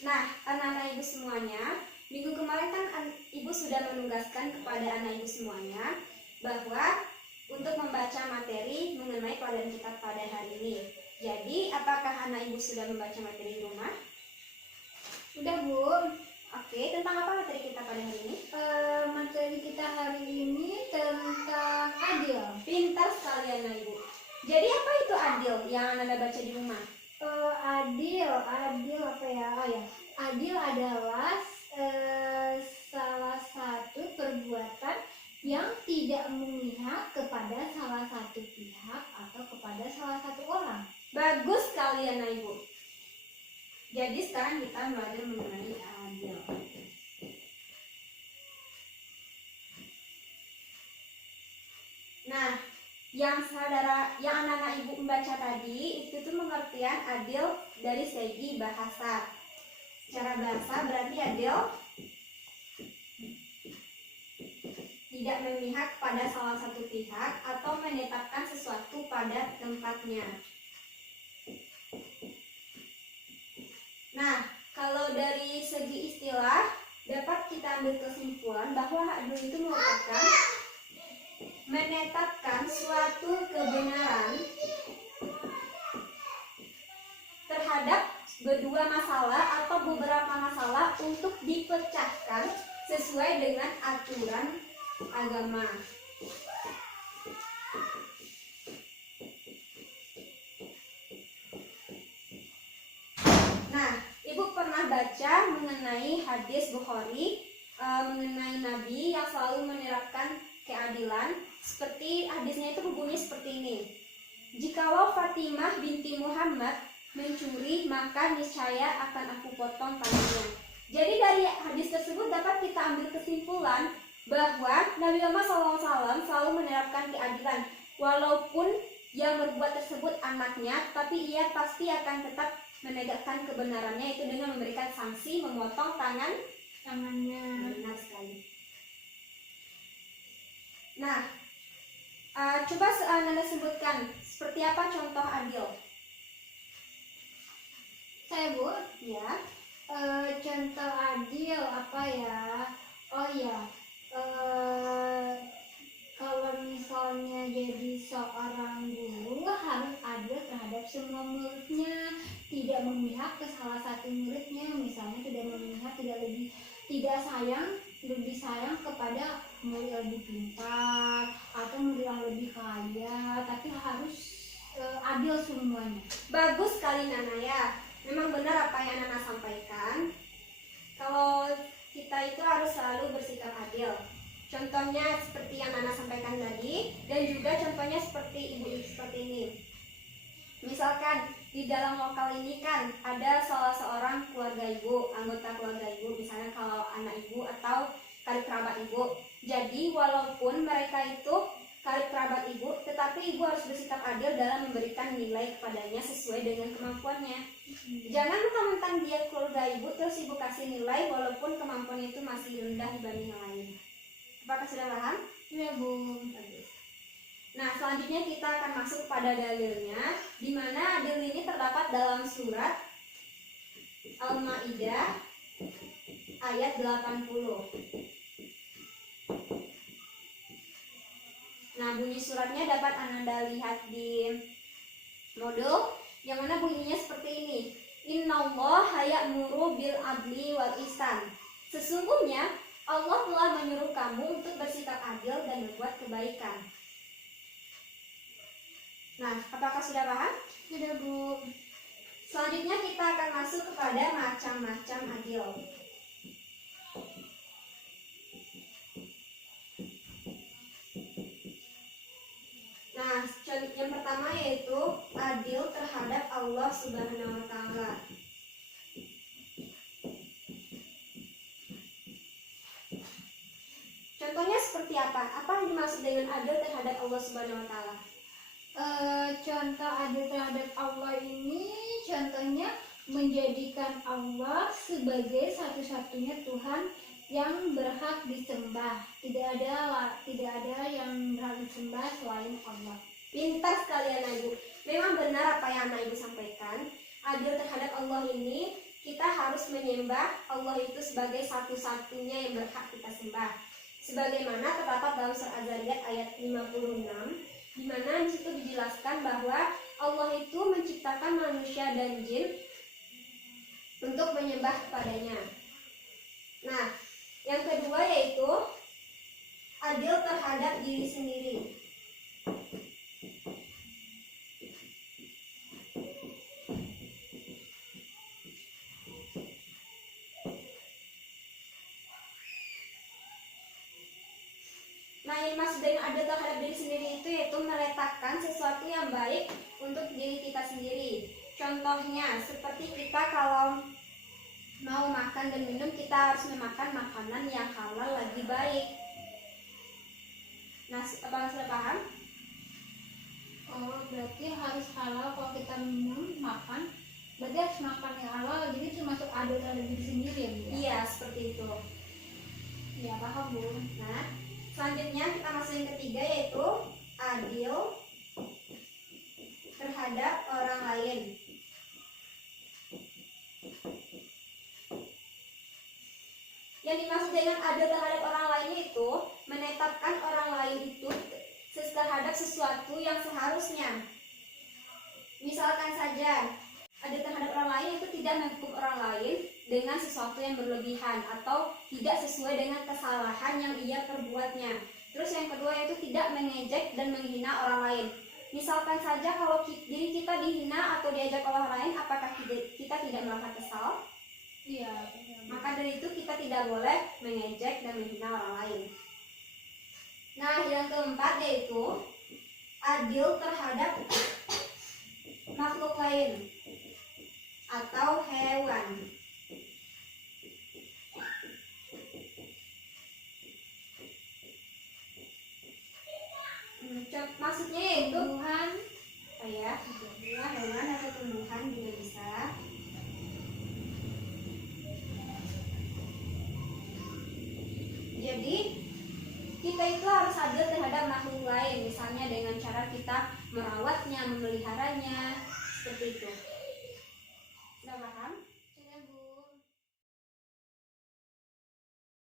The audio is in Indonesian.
Nah, anak-anak ibu semuanya, minggu kemarin kan ibu sudah menugaskan kepada anak ibu semuanya bahwa untuk membaca materi mengenai pelajaran kita pada hari ini. Jadi, apakah anak ibu sudah membaca materi di rumah? Udah, Bu. Oke, tentang apa materi kita pada hari ini? Materi kita hari ini tentang adil. Pintar sekali anak ibu. Jadi apa itu adil yang anda baca di rumah? Adil apa ya? Oh ya, adil adalah salah satu perbuatan yang tidak memihak kepada salah satu pihak atau kepada salah satu orang. Bagus sekali anak ibu. Jadi sekarang kita belajar mengenai adil. Nah, yang anak-anak ibu membaca tadi itu tuh pengertian adil dari segi bahasa. Secara bahasa berarti adil tidak memihak pada salah satu pihak atau menetapkan sesuatu pada tempatnya. Nah, kalau dari segi istilah dapat kita ambil kesimpulan bahwa adil itu merupakan menetapkan suatu kebenaran terhadap berdua masalah atau beberapa masalah untuk dipecahkan sesuai dengan aturan agama. Nah, ibu pernah baca mengenai hadis Bukhari mengenai Nabi yang selalu menerapkan keadilan. Seperti hadisnya itu berbunyi seperti ini. Jikalau Fatimah binti Muhammad mencuri, maka niscaya akan aku potong tangannya. Jadi dari hadis tersebut dapat kita ambil kesimpulan bahwa Nabi Muhammad SAW selalu menerapkan keadilan. Walaupun yang berbuat tersebut anaknya, tapi ia pasti akan tetap menegakkan kebenarannya, itu dengan memberikan sanksi memotong tangannya. Benar sekali. Nah, coba Anda sebutkan seperti apa contoh adil. Saya, Bu. Ya. Contoh adil apa ya? Oh ya, kalau misalnya jadi seorang guru harus adil terhadap semua muridnya, tidak memihak ke salah satu muridnya. Misalnya tidak memihak, lebih sayang kepada murid yang lebih pintar atau murid yang lebih kaya, tapi harus adil semuanya. Bagus sekali Nana ya. Memang benar apa yang Nana sampaikan. Kalau kita itu harus selalu bersikap adil. Contohnya seperti yang Nana sampaikan tadi, dan juga contohnya seperti ibu seperti ini. Misalkan di dalam lokal ini kan ada salah seorang keluarga ibu, anggota keluarga ibu, misalnya kalau anak ibu atau karib kerabat ibu. Jadi walaupun mereka itu karib kerabat ibu, tetapi ibu harus bersikap adil dalam memberikan nilai kepadanya sesuai dengan kemampuannya. Jangan mentang-mentang dia keluarga ibu terus ibu kasih nilai walaupun kemampuan itu masih rendah dibanding yang lain. Apakah sudah paham? Ya, Bu. Nah, selanjutnya kita akan masuk pada dalilnya, di mana adil ini terdapat dalam surat Al-Maidah ayat 80. Nah, bunyi suratnya dapat Anda lihat di modul, yang mana bunyinya seperti ini. Innallaha ya'muru bil adli wal ihsan. Sesungguhnya Allah telah menyuruh kamu untuk bersikap adil dan berbuat kebaikan. Nah, apakah sudah paham? Sudah, Bu. Selanjutnya kita akan masuk kepada macam-macam adil. Nah, yang pertama yaitu adil terhadap Allah Subhanahu wa Ta'ala. Contohnya seperti apa? Apa yang dimaksud dengan adil terhadap Allah Subhanahu wa Ta'ala? Contoh adil terhadap Allah ini contohnya menjadikan Allah sebagai satu-satunya Tuhan yang berhak disembah. Tidak ada yang berhak disembah selain Allah. Pintar sekali anak ibu. Memang benar apa yang anak ibu sampaikan. Adil terhadap Allah ini kita harus menyembah Allah itu sebagai satu-satunya yang berhak kita sembah. Sebagaimana terdapat dalam surah Az-Zariyat ayat 56, di mana di situ dijelaskan bahwa Allah itu menciptakan manusia dan jin untuk menyembah kepadanya. Nah, yang kedua yaitu adil terhadap diri sendiri. Nah, yang dimaksud dengan adil terhadap diri sendiri itu yaitu meletakkan sesuatu yang baik untuk diri kita sendiri. Contohnya, seperti kita kalau mau makan dan minum, kita harus memakan makanan yang halal lagi baik. Nah, apakah sudah paham? Oh, berarti harus halal kalau kita minum, makan. Berarti harus makan yang halal, jadi termasuk adil terhadap diri sendiri ya, Bu? Iya, seperti itu. Iya, paham, Bu. Nah, selanjutnya kita masuk yang ketiga yaitu adil terhadap orang lain. Yang dimaksud dengan adil terhadap orang lain itu menetapkan orang lain itu terhadap sesuatu yang seharusnya. Misalkan saja, adil terhadap orang lain itu tidak menghukum orang lain dengan sesuatu yang berlebihan atau tidak sesuai dengan kesalahan yang ia perbuatnya. Terus yang kedua yaitu tidak mengejek dan menghina orang lain. Misalkan saja kalau diri kita dihina atau diejek oleh orang lain, apakah kita tidak merasa kesal? Iya. Maka dari itu kita tidak boleh mengejek dan menghina orang lain. Nah, yang keempat yaitu adil terhadap makhluk lain atau hewan. Maksudnya yaitu Tumbuhan, hewan atau tumbuhan juga bisa. Jadi kita itu harus adil terhadap makhluk lain, misalnya dengan cara kita merawatnya, memeliharanya, seperti itu. Sudah paham?